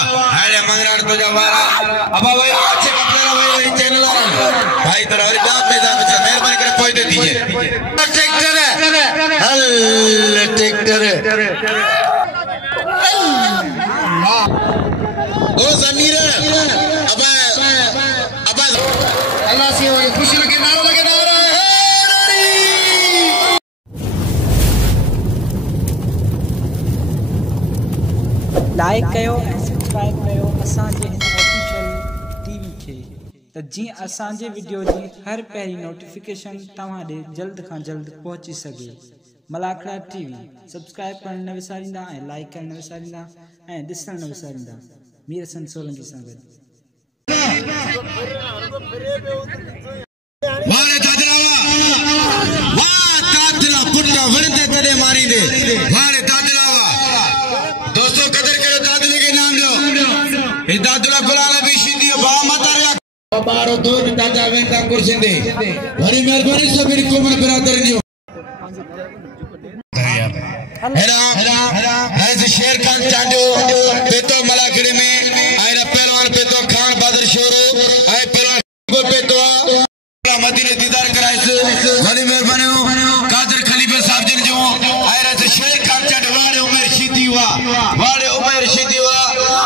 अरे मंगराड़ तो जवारा अब भाई अच्छे कपड़े ना भाई चैनल भाई तो और बात पैदा बच्चा मेहरबानी करे पहुंच दे दीजिए ट्रैक्टर है हल ट्रैक्टर है ओ जमीर अब अल्लाह से खुशी लगे नारा लाइक कयो सब्सक्राइब कयो असांजे ऑफिशियल टीवी के त जी असांजे वीडियो जी हर पहली नोटिफिकेशन तव्हां ॾे जल्द खां जल्द पहुची सके। मलाखड़ा टीवी सब्सक्राइब करण न विसारींदा ऐं लाइक करण न विसारींदा ऐं ॾिसण न विसारींदा। मीर हसन सोलंकी सां गॾु वारे दादलावा वाह दादला पुट्टा वणदे तडे मारींदे वारे दादलावा दोस्तों कदर करो दादले के नाम लो ए दादला गुलाल बीशी दियो बा मतारिया बारो दूर दादा वेंदा कुर्सिंदे बड़ी मेहरबानी सभी को मन बिरादर दियो हेरा ऐसे शेर खान चांडो पेतो मलाखड़े में आयरा पहलवान पेतो खान बहादुर शोरो आए पहलवान को पेतो मदीने दीदार कराइस बड़ी मेहरबानी कादर खलीफा साहब जिन जो आयरा से शेर खान चांडो वारे उमर शीती हुआ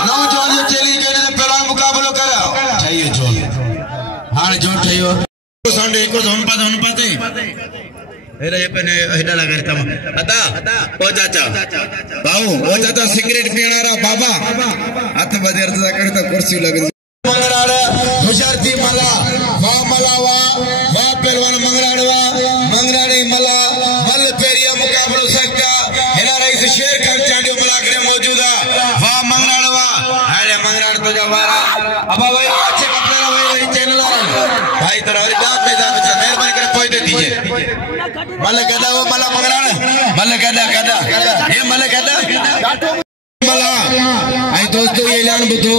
नौजवान चली के ने पहलवान मुकाबलो करा चाहिए जो हां जो ठयो संडे को धन पाते हेरा ये पने हेडा लगा करता अता ओ चाचा बाऊ ओ चाचा सिगरेट पीणारा बाबा हाथ बदर करता कुर्सी लग मंगराड़ हुशारती मला वा पहलवान मंगराड़ी मला मल पेरिया मुकाबलो सकता हेरा रईस शेर खान चांडियो मलाखड़े मौजूदा वा मंगराड़ अरे मंगराड़ तो जवारा अब भाई अच्छे कपड़े ना भाई चैनल भाई तो और बात पैदा बच्चा मेहरबानी करे पहुंच दे दीजिए मल गदा वो मला मंगराड़ मल गदा ये मल गदा मला आई दोस्तों ये ऐलान बुधो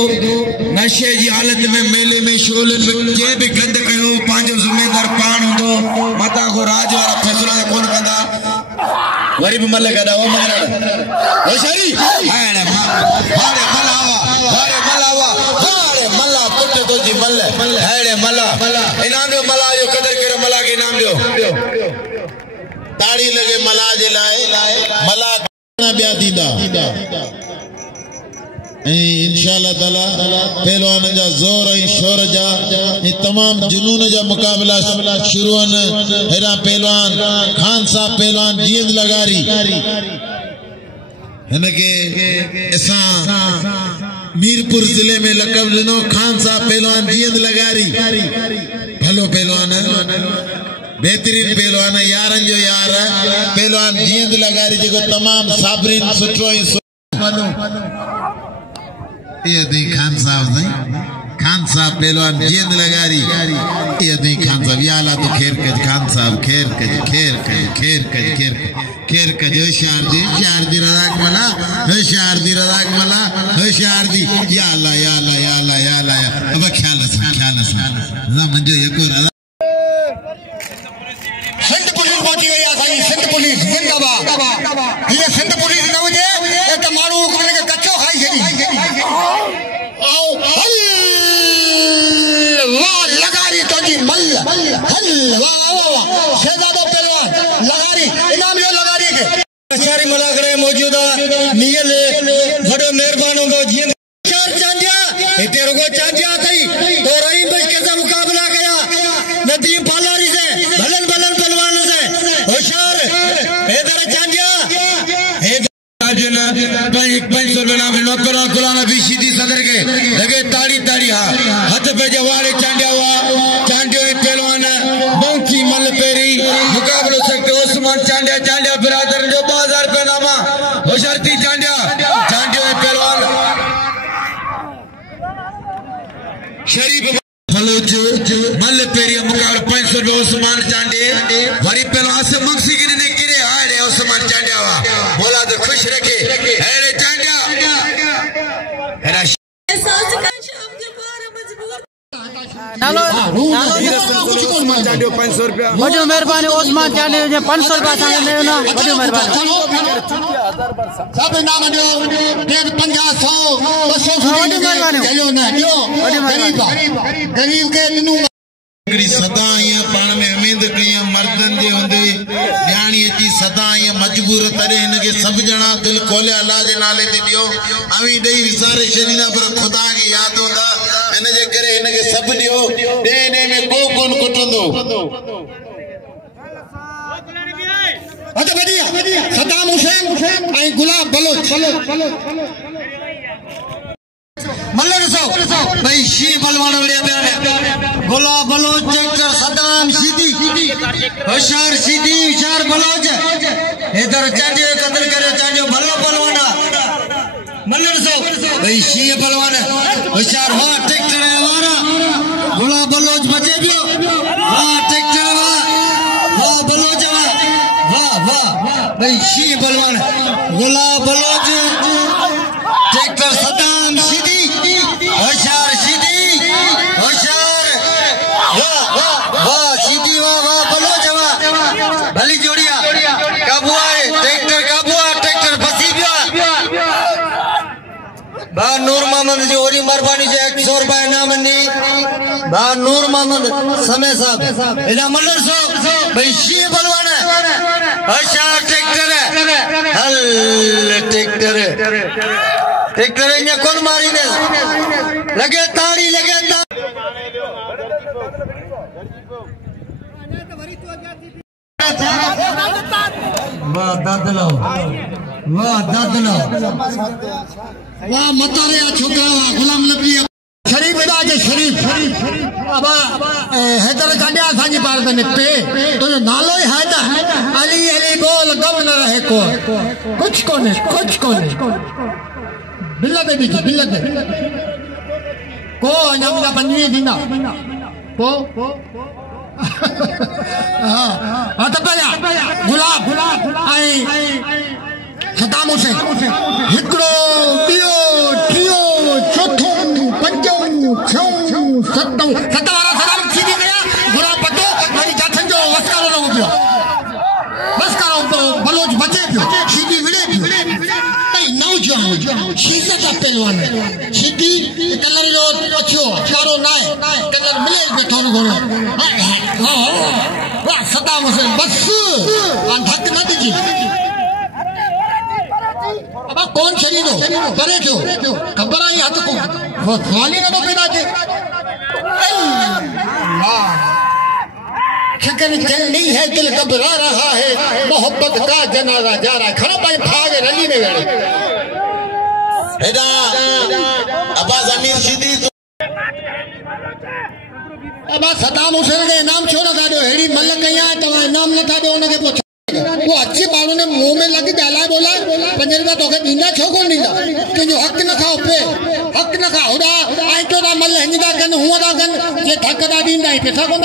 नशे जी हालत में मेले में शोलन में जे भी गंद कयो पांचो जिम्मेदार पान हुंदो मता को राज वाला फैसला कोन कंदा वरी भी मल गदा वो मंगराड़ ओ शरी अरे मल्ला पुट तो जी मल अरे मल्ला इनाम दो मला जो कदर करे मला के नाम दो ताड़ी लगे मला जे लाए मला ब्या दीदा इंशाअल्लाह ताला पहलवान जा जोर और शोर जा तमाम जुनून जा मुकाबला शुरू हेरा पहलवान खान साहब पहलवान जींद लगारी इनके ऐसा मीरपुर जिले में लकब दिनो खान साहब पहलवान जींद लगारी भलो पहलवान बेहतरीन पहलवान यारन जो यार पहलवान जींद लगारी जो तमाम साबरीन सुठो ये नहीं खान साहब पहलवान जींद लगारी ये नहीं खान साहब याला तो खेर कज खान साहब खेर कज होशियार दी रज़ाक मला होशियार दी या अल्लाह अब ख्याल सा मंजो ये को सिंध पुलिस पहुंची गई है सिंध पुलिस जिंदाबाद ये सिंध पुलिस न हुजे ए त मारू कोने के कच्चो खाई छडी आओ वाह लगारी तो जी मल वाह शहजादा पहलवान लगारी इनाम यो लगारी के सारी मलाखड़े मौजूदा नियल बड़ो मेहरबान हो जी चार चांदिया तेरे को चांदिया थई तो रहीम बश के मुकाबला गया नदीम पालारी से भलन पहलवान से होशियार इधर चांदिया सदर के लगे ताड़ी हाथ पे जवाड़े चांडिया हुआ चांडियो पहलवान बंकी मल पेरी मुकाबलो सकते उस्मान चांडिया बिरादर जो 2000 रुपए नामा होशियारती चांडियो पहलवान शरीफ फलोज मल पेरी मुकाबलो 500 रुपए उस्मान चांडिया वरी पहलवान से मक्सी गिरने गिरे हाड़े उस्मान चांडिया हुआ बोला तो खुश रखे अरे चांडिया चलो चांडियो 500 रुपया बड़ी मेहरबानी ओस्मान चांडियो जे 500 रुपया थाने ने ना बड़ी मेहरबानी सब नाम दियो 50 100 बड़ी मेहरबानी चलो ना दियो गरीब के नु सदा ये पाण में उम्मीद कई मर्दन जे हुंदे ध्यानी अची सदा ये मजबूर तरे इनके सब जना दिल खोले अल्लाह जे नाले ते दियो अवी दई विसारे शरीना पर खुदा की याद होंदा इन जे करे इनके सब दियो देने में को कोन कुटंदो अच्छा बढ़िया सद्दाम हुसैन आई गुलाब बलोच मल्ल ॾिसो भाई शी बलवान वड़े गुलाब बलोच ट्रैक्टर सद्दाम सीधी होशियार सीधी होशियार बलोच इधर चांडियो कदर करे चांडियो भलो बलवाना मल्ल ॾिसो भाई शी बलवान होशियार वाह ट्रैक्टर वारा गुलाब बलोच बचे पियो वाह ट्रैक्टर वाह बलोच वाह वाह भाई शी बलवान गुलाब बलोच ट्रैक्टर सद्दाम सीधी होशियार सीधी होशियार वाह सीधी वाह बलोच वाह भली जोड़िया काबू आए ट्रैक्टर फसी गया बा नूर मोहम्मद जी ओरी मेहरबानी जे 100 रुपया इनाम नी बा नूर मोहम्मद समय साहब इना मल्लर सो भाई शी बलवान होशियार ट्रैक्टर हल ट्रैक्टर इन्हें कौन मारी ने लगे ताड़ी वाह दादलो वाह मतारे छोकरा गुलाम नबी शरीफ राजे शरीफ अब हैदर कांडिया साजी पार ने पे तो नालो ही है अली बोल गम न रहे को कुछ कोने बिल्ला दे को नमदा पंजी दीना को हां तपया गुलाब आई सद्दाम हुसैन हिकड़ो बियो टियो चौथो पंजो छो सतो सतवारा सलाम सीधी गया गुलाब पतो वरी जाथन जो वस्कारो न उबियो वस्कारो बलोच बचे पियो सीधी विड़े पियो नौजवान शीशे का पहलवान सीधी कलर जो अच्छो चारो नाय कलर मिले बैठो न गोनो वाह सद्दाम हुसैन बस धक न दीजिए अब कौन सही दो करे क्यों खबर आई हाथ को वो खाली ना तो पैदा थे शक्कर चल नहीं है दिल घबरा रहा है मोहब्बत का जनाजा जा रहा है खड़ा पाए भाग रली में गए हेदा अब्बास अमीर सीधी अब सद्दाम हुसैन के इनाम छो न था दो हेड़ी मल कया तो इनाम न था दो उनके पूछ वो अच्छी मानू ने मुंह में लग डाला बोला 5 रुपया तो के दीना छो कोन दीना कि जो हक न खाओ पे हक न खाओ दा आई तो दा मल हंजदा कन हुआ दा कन ये थकदा दींदा है पैसा कोन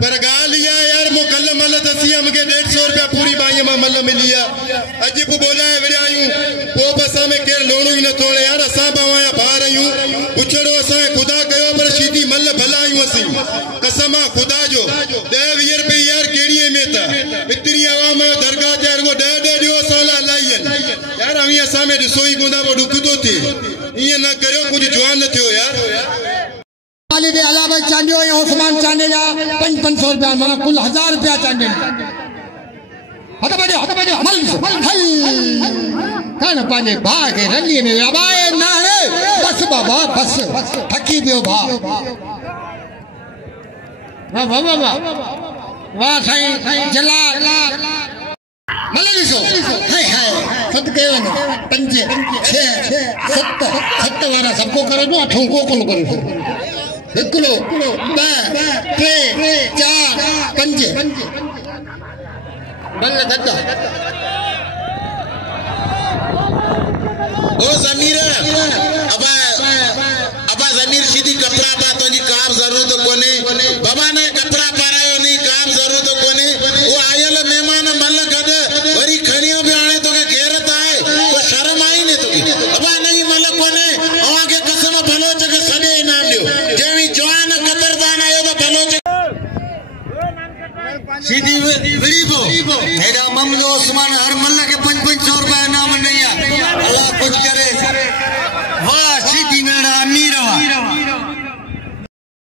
पर गाल या यार मुकल्ल मल दसी हमके 150 रुपया पूरी बाई में मल मिलिया अजी को बोला है विड़ायूं पो बसा में केर लोणू ही न तोड़े यार असा बावा बाहर आयूं पुछड़ो असा खुदा कयो पर सीधी मल भलायूं असी कसम खुदा जो 10-20 रुपए यार केड़ी में था इतनी आवाम दरगाह तेर को 10 दियो साला लाइन यार अवी असा में दिसोई गुंदा वो दुखतो थी ये न करियो कुछ जवान न थियो यार वाले दे अलावा चांडियो या उस्मान चांडे जा 500 रुपया माना कुल 1000 रुपया चांडे हट बजे हल कान पाने भाग रली में अबाए ना है बस बाबा बस थकी बियो भा वाह साईं जला मले दिसो हाय सद कयो न 5 6 7 वारा सबको करो जो 8 को कोन करो हिकड़ो 2 3 4 5 बल्ल दद्दा ओ जमीर अब जमीर सीधी कपड़ा पातो जी काम जरूरत कोने बाबा ने कपड़ा पारायो नहीं काम जरूरत कोने वो आयल मेहमान मल गद वरी खणियो भी आने तो के गैरत आए तो शर्म आई ने तो अब नहीं मल कोने अवा के कसम भलो जग सडे इनाम दियो जेवी जो सीधी विड़ीबो हेडा ममदो उस्मान हर मल्ल के 500 रुपया इनाम नहीं है अल्लाह कुछ करे वाह सीधी मेरा अमीर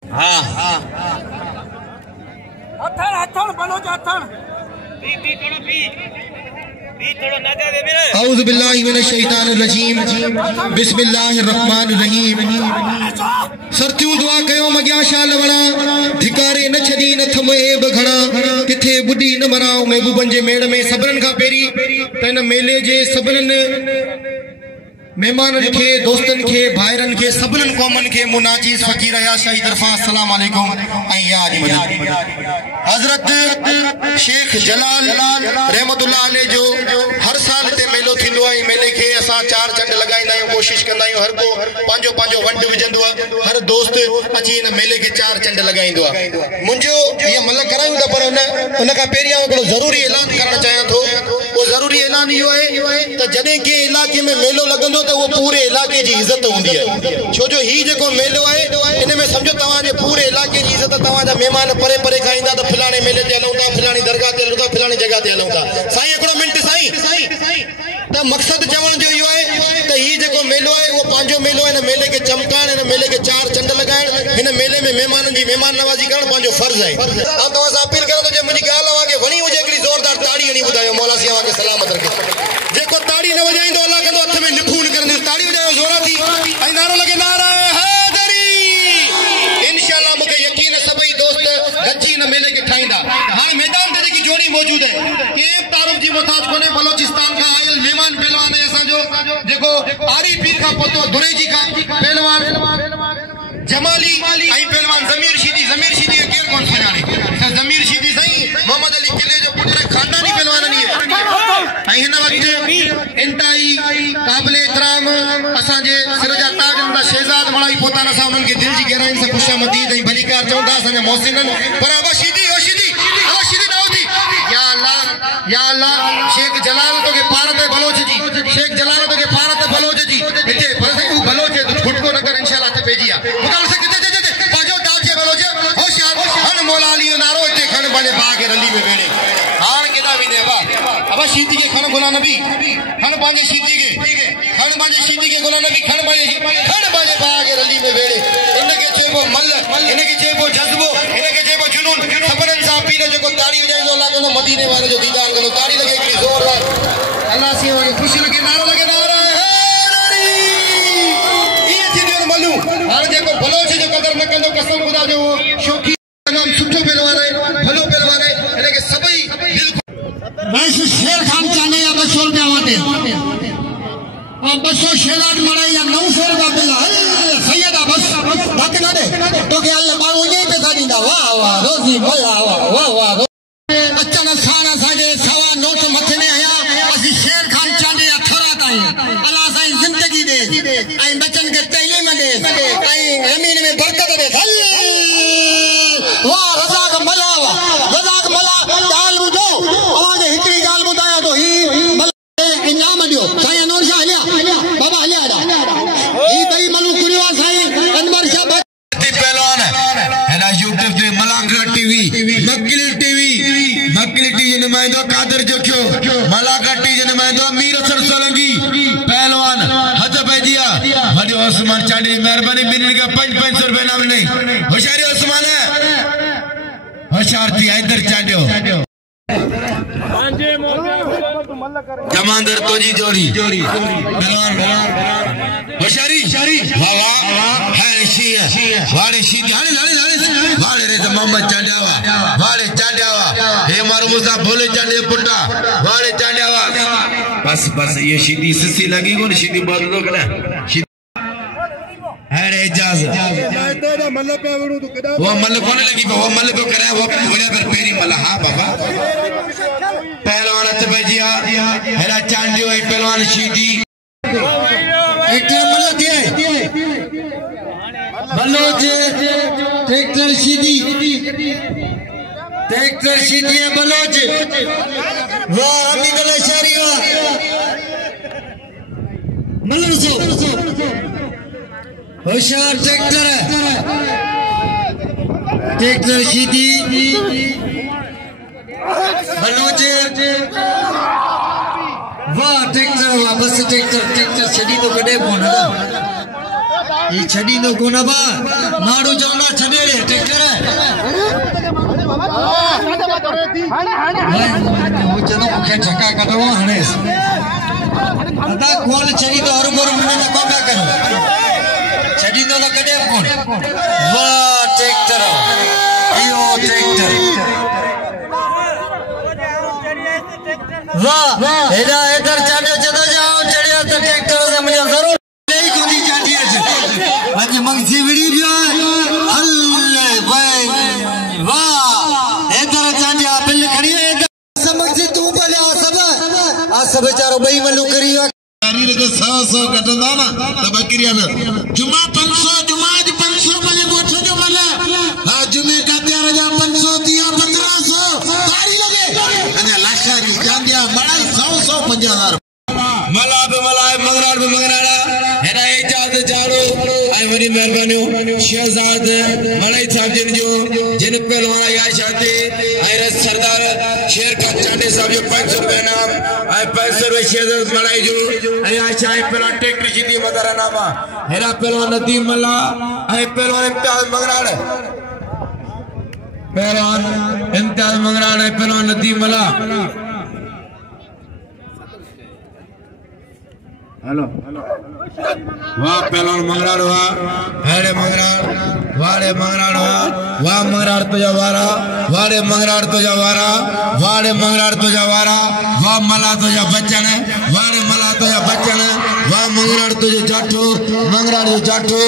हां हथन बनो हथन बी थोड़ा बी थोड़ा ना दे मेरे औज़ु बिल्लाहि मिनश शैतानिर रजीम बिस्मिल्लाहिर रहमानिर रहीम सरतियूं दुआ कयो मगिया शाल वणा धिकारे न छदी न थमे बघणा किथे बुडी न मराओ महबूबन जे मेड़ में सबरन का पेरी तन मेले जे सबरन मेहमानन के दोस्तन के भाईरन के सबरन कौमन के मुनाजिज फकीर या शाही तरफा अस्सलाम वालेकुम अय्याज मदद हजरत शेख जलाल रहमतुल्लाह अलैह जो हर साल ते मेलो थिंदो है मेले के असा 4 चंड लगाइंदा आहियूं कोशिश कंदा आहियूं हर को पांजो पांजो वंड विझंदो हर दोस्त अची इन मेले के 4 चंड लगाइंदो मुंजो ये मल करायूं त पर उन का पेरिया हिकिड़ो जरूरी ऐलान करण चाहियां थो वो जरूरी ऐलान इहो है त जॾहिं के इलाके में मेलो लगंदो त वो पूरे इलाके जी इज्जत हुंदी है छो जो ही जेको मेलो है इन में समझो तवां जे पूरे इलाके जी इज्जत तवां जा मेहमान परे परे खाईंदा त फलाणे मेले ते हलूं था फलाणी दरगाह ते हलूं था फलाणी जगह ते हलूं था साईं हिकिड़ो मिंट साईं त मकसद चवण जो इहो आहे त ही जेको मेलो आहे वो पंहिंजो मेलो आहे इन मेले के चमकाइण इन मेले के 4 चंड लगाइण हिन मेले में मेहमाननि जी मेहमान नवाज़ी करण पंहिंजो फर्ज़ आहे ऐं तव्हां सां अपील कयां थो जे मुंहिंजी ॻाल्हि अव्हांखे वणी हुजे हिकिड़ी ज़ोरदार ताड़ी हणी ॿुधायो मौला साईं अव्हांखे सलामत रखे जेको ताड़ी न वॼाईंदो अल्लाह कंदो हथ में निफू न करंदो ताड़ी वॼायो ज़ोरा थी ऐं नारो लॻे नारा हैदरी इंशाअल्लाह मूंखे यकीन सभई दोस्त गॾिजी हिन मेले खे ठाहींदा हाणे मैदान ते जेकी जोड़ी मौजूद है कंहिं तारुफ जी मुहताज कोन्हे बलोचिस्तान खां आयल महिमान पहलवान है असांजो जेको आरी पीर खां पतो दुरेजी खां पहलवान जमाली ऐं पहलवान ज़मीर शीदी खे केरु कोन सुञाणे ज़मीर शीदी साईं मोहम्मद अली किले जो पुट खानदानी पहलवान नहीं है ऐं हिन वक्त इंतहाई क़ाबिल एहतराम असांजे सिर जा ताज हूंदा शहज़ाद मड़ाई पोतान असां उन्हनि खे दिलि जी गहराइनि सां ख़ुशामदीद ऐं भलीकार चऊं था असांजा मोहसिननि पर अवशीदी न होती या अल्लाह शेख जलाल तो के पार ते बलोच जी शेख जलाल तो के पार ते बलोच जी हिते पर तू बलोच तो फुटको न कर इंशाअल्लाह ते पेजी आ मुकाल से किते पाजो दाल जे बलोच होशियार हन मौला अली नारो हिते खण बने बाग रली में वेड़े हां केदा विने बा अब शीती के खण गुना नबी खण बाजे शीती के गुना नबी खण बाजे बाग रली में वेड़े इनके चेबो मल इनके चेबो जज्बो इनके चेबो जुनून खबरन सा पीले जो ताड़ी वजाइंदो अल्लाह को मदीने वाले जो दीदार करो ताड़ी लगे की जोरदार अल्लाह से खुशी लगे नारा लगे नारा हैदरी ये थींदो मलू हां जेको बलोच जो कदर न कंदो कसम खुदा जो शौकी तमाम सुठो पहलवान है भलो पहलवान है इनके सभई दिल बस शेर खान चाने या 200 रुपया वाटे और 200 शेरान मड़ाई या 900 रुपया बिल सैयदा बस बाकी ना दे तो के अल्लाह बाबू यही पैसा दींदा वाह वाह रोजी भला वाह अचन खाना साजे सवा नोट मथे में आया असि शेर खान चांदे या थोड़ा ताई अल्लाह साईं जिंदगी दे आई बच्चन के तैलीम दे आई जमीन में बरकत दे वाह रज़ाक मला गाल बुझो आवाज हिकड़ी गाल बुधाया तो ही इनाम दियो साईं नूर शाह हलिया बाबा हलिया ही दई मलू कुरिया साईं अनवर शाह पहलवान है ना YouTube ते मलाखा टीवी मक्किल टीवी नुमाइंदो कादर जो क्यों मलाखा टीवी जो नुमाइंदो मीर हसन सोलंकी पहलवान हथ पैजिया वडियो उस्मान चांडी मेहरबानी मिलने का 500 रुपए नाम नहीं होशियारी उस्मान है होशियार थी इधर चांडियो जमांदर तो जी जोड़ी पहलवान होशियारी वाह है शी वाड़े शीदी हाने वाड़े रे मोहम्मद चांडियावा वाड़े चांडियावा हे मारो मुसा भोले चांडे पुट्टा वाड़े चांडियावा बस ये शीदी सिसी लगी को शीदी बोल दो कला अरे इजाजत वो मल कौन लगी वो मल को करे वो बोले पर पेरी मल हां बाबा पहलवान त भजिया हेरा चांडियो है पहलवान शीदी एक मल दिए बलोच ट्रैक्टर शीदी है बलोच वाह अभी गला शारी वाह मलरसो होशियार ट्रैक्टर शीदी बलोच वाह ट्रैक्टर वापस ट्रैक्टर छड़ी तो कदे कोन ये छड़ी तो कोन बा मारू चवंदा छड़े रे ट्रैक्टर वो चलो मुखे ठका कढो हाणे अदा कोन छड़ी तो हर मोर मन न कोन करो छड़ी तो कदे कोन वाह ट्रैक्टर यो ट्रैक्टर वाह हेडा हेडर चाडियो चतो जाओ चढ़ियो तो ट्रैक्टर से मुझे जरूर नहीं खुदी चाटी है आज मंगसी विड़ी भी अल्ले भाई वाह हेडर चाडिया बिल खड़ी है समझी तू भले आ सब बेचारो बई मलू करियो शरीर के 100 कटंदा ना त बकरिया न जुमा 500 जुमा 500 भले गोठो जो मले हां जुमे का 13500 दिया 1500 तारी लगे अने लाशारी चांदिया मड़ा 100 मला पे मलाए मंगराड़ पे मंगराड़ा हेना इजाजत चाड़ो आई बड़ी मेहरबानी शहजाद मलाई साहब जिन पहलवान या शादी आई सरदार शेर खान चांडे साहब जो 500 रुपए नाम आई 500 रुपए शहजाद मलाई जो आई आशा आई पहलवान टेक्टर जीती मदरा नामा हेना पहलवान नदीम मला आई पहलवान इम्तियाज मंगराड़ पहलवान इम्तियाज मंगराड़ आई पहलवान नदीम मला हेलो वाह पहलवान मंगराड़ वाह हेड़े मंगराड़ वाड़े मंगराड़ वाह मंगराड़ तुझा वारा वाड़े मंगराड़ तुझा वारा वाड़े मंगराड़ तुझा वारा वाह मला तुझा बच्चन वाड़े मला तुझा बच्चन वाह मंगराड़ तुझे जाठो मंगराड़ जो जाठो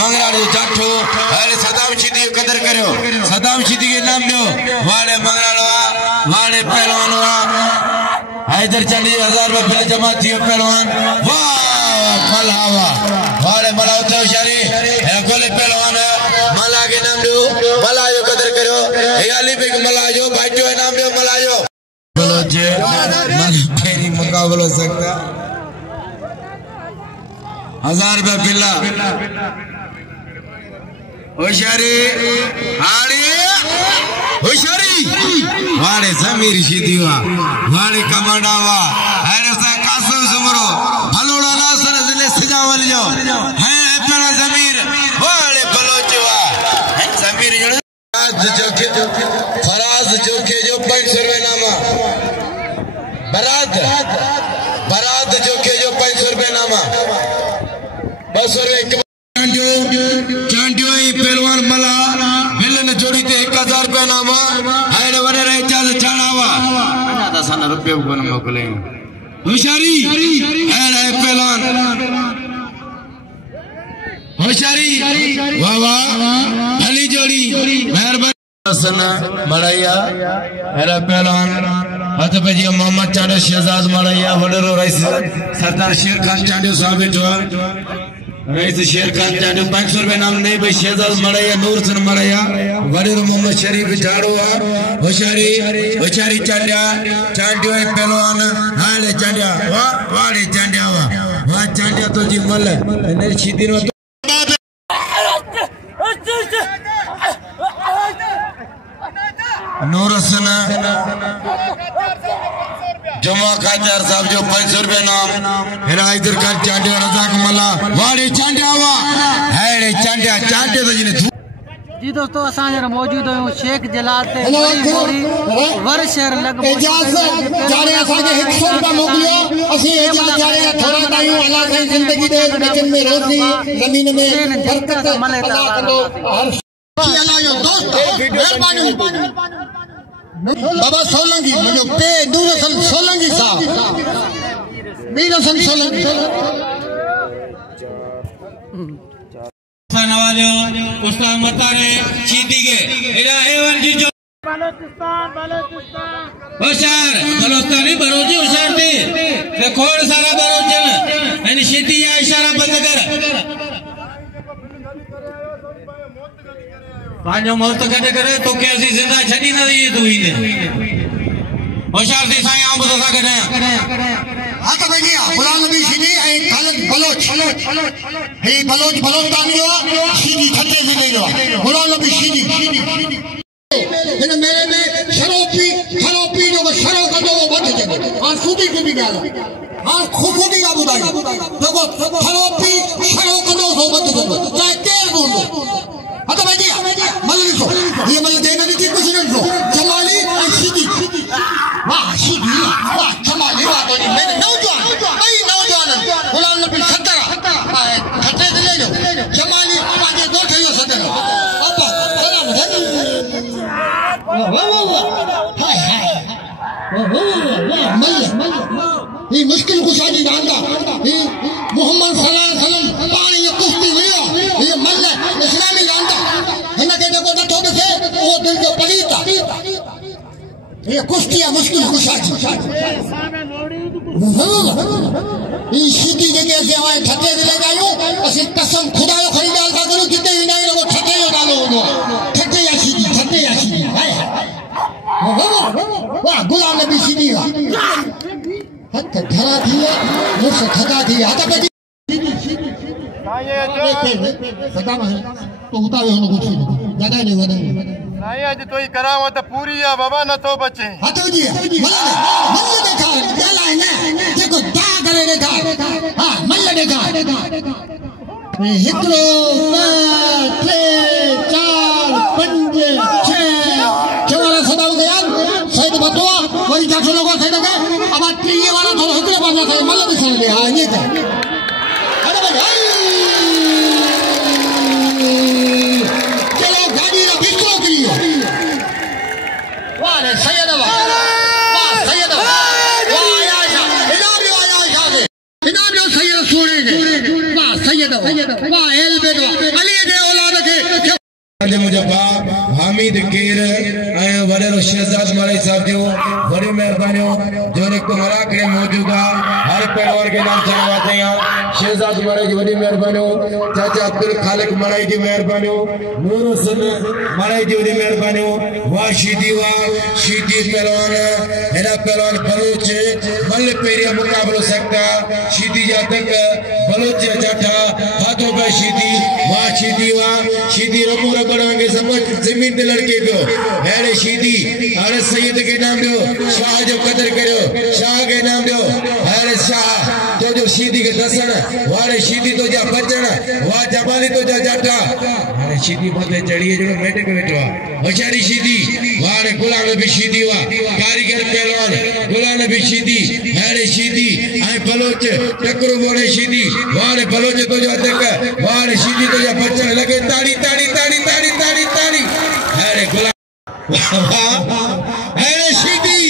मंगराड़ जो जाठो हेड़े सदाम शिदी कदर करो सदाम शिदी के नाम दो वाड़े मंगराड़ वाड़े पहलवान वाह हैदर चांडी 1000 रुपए बिल जमा थियो पहलवान वाह मलावा वाले मला उते होशियारी गोले पहलवान मला के नाम दो मला जो कदर करो ए अली पे मला जो भाइयो नाम दो मला जो बोलो जे मन फेरी मुकाबला सकता 1000 रुपए बिल्ला होशियारी हाड़ी होशियारी वाले समीर शिदीवा वाले कमांडावा अरे सा कासम सुमरो भलोड़ा नासर जिले सजावल जो है पेरा समीर वाले बलोचवा है समीर फराज जोखे जो 500 रुपए नामा बरात जोखे जो 500 रुपए नामा 200 रुपए चांटियो पहलवान मला बिलन जोड़ी ते 1000 रुपए नामा हैड वरे रे चाल छाड़ावा अना दसन रुपए को न मोकले होशियारी हैड पहलवान होशियारी वाह वाह भली जोड़ी मेहरबानी दसन मड़ैया हैड पहलवान हाथ पे जी मोहम्मद चांडो शहजाद मड़ैया वडरो रईस सरदार शेर खान चांडो साहब बैठो रईस शेर खान चांडो 500 रुपए नाम नहीं भाई शहजाद मड़ैया नूर सन मड़ैया वडरो मोहम्मद शरीफ झाड़ो होशियारी होशियारी चांडिया चांडियो पहलवान हाले चांडिया वाह वाड़े चांडिया वाह चांडिया तो जी मल ने सीधी नो नूर हसन जमा खाचार साहब जो 500 रुपए नाम हैदर खान चांडिया रजाक मला वाड़े चांडिया वा हैड़े चांडिया चांडिया तो जिने जी दोस्तों असा मौजूद हो शेख जलाल ते वर शहर लगभग इजाजत जाने असा के 100 रुपया मोकलियो असि इजाजत जाने थोड़ा तायू अल्लाह की जिंदगी दे बचन में रोजी जमीन में बरकत अल्लाह को हर अल्लाह जो दोस्त मेहरबानी बाबा सोलंकी मुझे पे दूर सन सोलंकी साहब मीर सन सोलंकी नवाजो उस्ताद मतारे चीटी के इरा एवन जी जो बलोचिस्तान होशियार बलोचिस्तानी बरोजी होशियार थी खोड़ सारा बरोजन यानी चीटी या इशारा बंद कर पांचो मौत कट करे तो कैसी जिंदा छड़ी ना ये तू ही ने होशियार थी साईं आप तो सा करे हां तो भैया गुलाम नबी सीधी ए खालिद बलोच हे बलोच तानियो सीधी खतरे से नहीं गुलाम नबी सीधी इन मेले में शराब जेको शरो कंदो वो बच जंदो हां सूदी सूदी गाल हां खूबी का बुधाई देखो थरो पी शरो कंदो वो बच जंदो चाहे केर बोलो अच्छा भाई मल लिखो ये मल देना नहीं कुछ नहीं लिखो जमाली और सीधी वाह सीधी वाह जमाली वाह तो मैंने नौजवान गुलाम नबी 17 खट्टे से ले लो जमाली पांचे दो ठयो 17 अपा सलाम वाह वाह वाह हाय हाय वाह मल ये मुश्किल कुशादी रांदा ये मोहम्मद सल्लल्लाहु अलैहि वसल्लम पानी ये कुश्ती हुई ये मल इस्लामी रांदा हिन के देखो नथो दिखे वो दिल जो पलीता ये कुश्ती है मुश्किल कुशादी ये सीधी जगह से हमारे ठट्टे से ले जायो असि कसम खुदा जो खरीदार का करो कितने ही नहीं लोगो ठट्टे जो डालो वो ठट्टे या सीधी हाय वाह गुलाम नबी सीधी वाह हथ धरा थी मुझसे ठगा थी आता पे सदा में तो उतावे होने कुछ ज्यादा नहीं वने नहीं आज तो ही करावो तो पूरी है बाबा न तो बचे हटो जी मल्ल देखा जाला है ना देखो दा करे देखा हां मल्ल देखा हिकड़ो 2 3 4 5 6 केवल सदा हो गया सही बतवा वही जाठो लोगो सही लगे अब 3 वाला थोड़ा हिकड़े बाबा से मल्ल दिख रहे हां ये था अरे भाई चलो गाड़ी रा बिस्कुट करियो वाह सैयद वाह सैयद वाह आया इनाम लो सैयद सोने ने वाह सैयद वाह एल बेद अली दे औलाद के मुजफ्फा हामिद कीर वडेरो शहजाद माली साहब जो बड़ी मेहरबानी जो ने को मराकड़े मौजूदा हर परिवार के नाम चढ़वाते हैं शहजाद माली की बड़ी मेहरबानी चाचा अब्दुल खालिक माली की मेहरबानी नूर हुसैन माली की बड़ी मेहरबानी वाह शीदी पहलवान हेरा पहलवान बलूच मल पेरिया मुकाबलो सकता शीदी जातक बलूच जाठा हाथों पे शीदी वाह शीदी रबू रगड़ांगे समझ जमीन ते लड़के पियो हेड़े शीदी अरे सैयद के नाम दो शाह जो कदर करो शाह के नाम दो अरे शाह तो जो शीदी के दसन वारे शीदी तो जा बचन वाह जमाली तो जा जाटा अरे शीदी मथे चढ़िए जो मेटे के बैठवा होशियारी शीदी वारे गुलाम नबी शीदी वाह कारीगर पहलवान गुलाम नबी शीदी हेड़े शीदी आई बलोच टकरो बोले शीदी वारे बलोच तो जा देख वारे शीदी तो जा बचन लगे ताड़ी अरे गुलाम अरे शीदी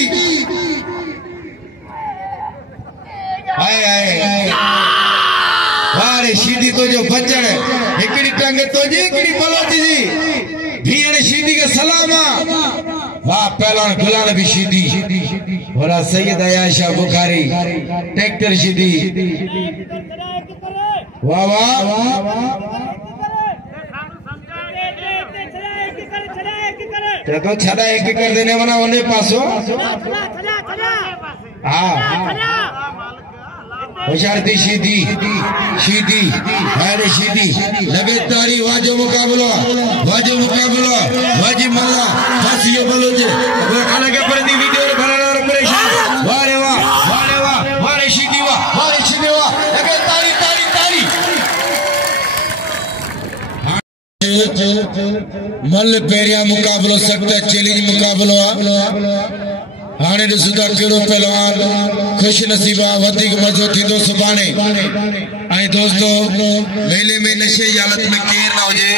अरे शीदी तो जो बचन एकड़ी टंग तो जी एकड़ी बलोच जी भीड़ शीदी के सलामा वाह पहलवान गुलाम नबी शीदी और सैयद आयशा बुखारी ट्रैक्टर शीदी वाह तो छड़ा एक कर देने वाला होने पासो हाँ होशियारती शीदी अरे शीदी लगे तारी वाजो मुकाबलो वाजी मल्ला बस ये बोलो जे खाना के पर दी वीडियो रे भरा और परेशान वारे वाह वारे शीदी वाह लगे तारी मल पेरिया मुकाबलो सकता चैलेंज मुकाबलो हाने ॾिसंदा कहिड़ो पहलवान खुश नसीबा वधीक मज़ो थींदो सुभाणे ऐं दोस्तो मेले में नशे जी हालत में केर न हुजे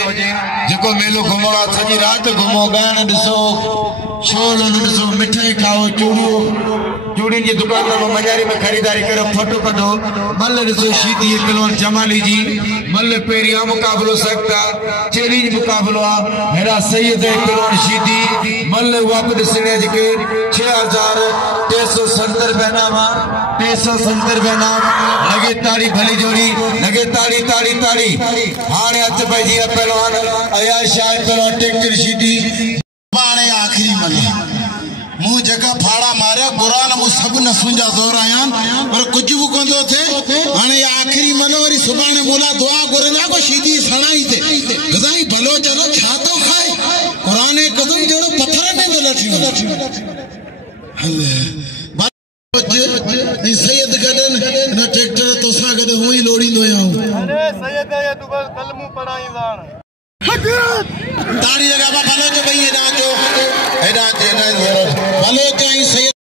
जेको मेलो घुमणो आहे सॼी राति घुमो ॻाइण ॾिसो शोर ॾिसो मिठाई खाओ चूड़ियुनि जी दुकान में मजारी में खरीदारी करो फोटो कढो मल ॾिसो शीदी पहलवान जमाली जी मल पेरिया मुकाबलो सकता चैलेंज मुकाबलो आहे हेड़ा सैयद पहलवान शीदी मल वापस ॾिसणे जेके 6370 रुपया नाम 370 नाम लगे ताड़ी भली जोड़ी लगे ताड़ी हाने अच भाई जी पहलवान आयशा पहलवान ट्रैक्टर शीदी बाणे आखिरी मल मु जगह फाड़ा मारे कुरान मु सब न सुंजा जोर आया पर कुछ भी कोंदो थे हाने आखिरी मल वरी सुबाने मोला दुआ गुरना को शीदी सणाई थे गदाई भलो चलो छा तो खाए कुरान कदम जोड़ो पत्थर में लठी सैयद गडन न ट्रैक्टर तो सा गड हुई लोड़ी दो अरे सैयद या तू बस कलमू पढ़ाई जान ताड़ी लगा भलो जो भई एडा जो भलो जो सैयद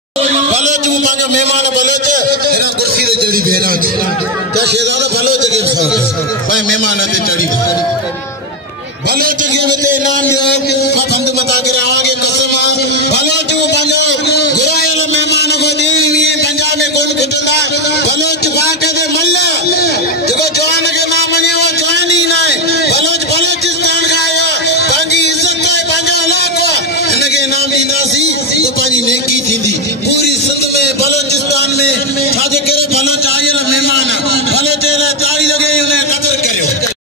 भलो जो मांगे मेहमान भलो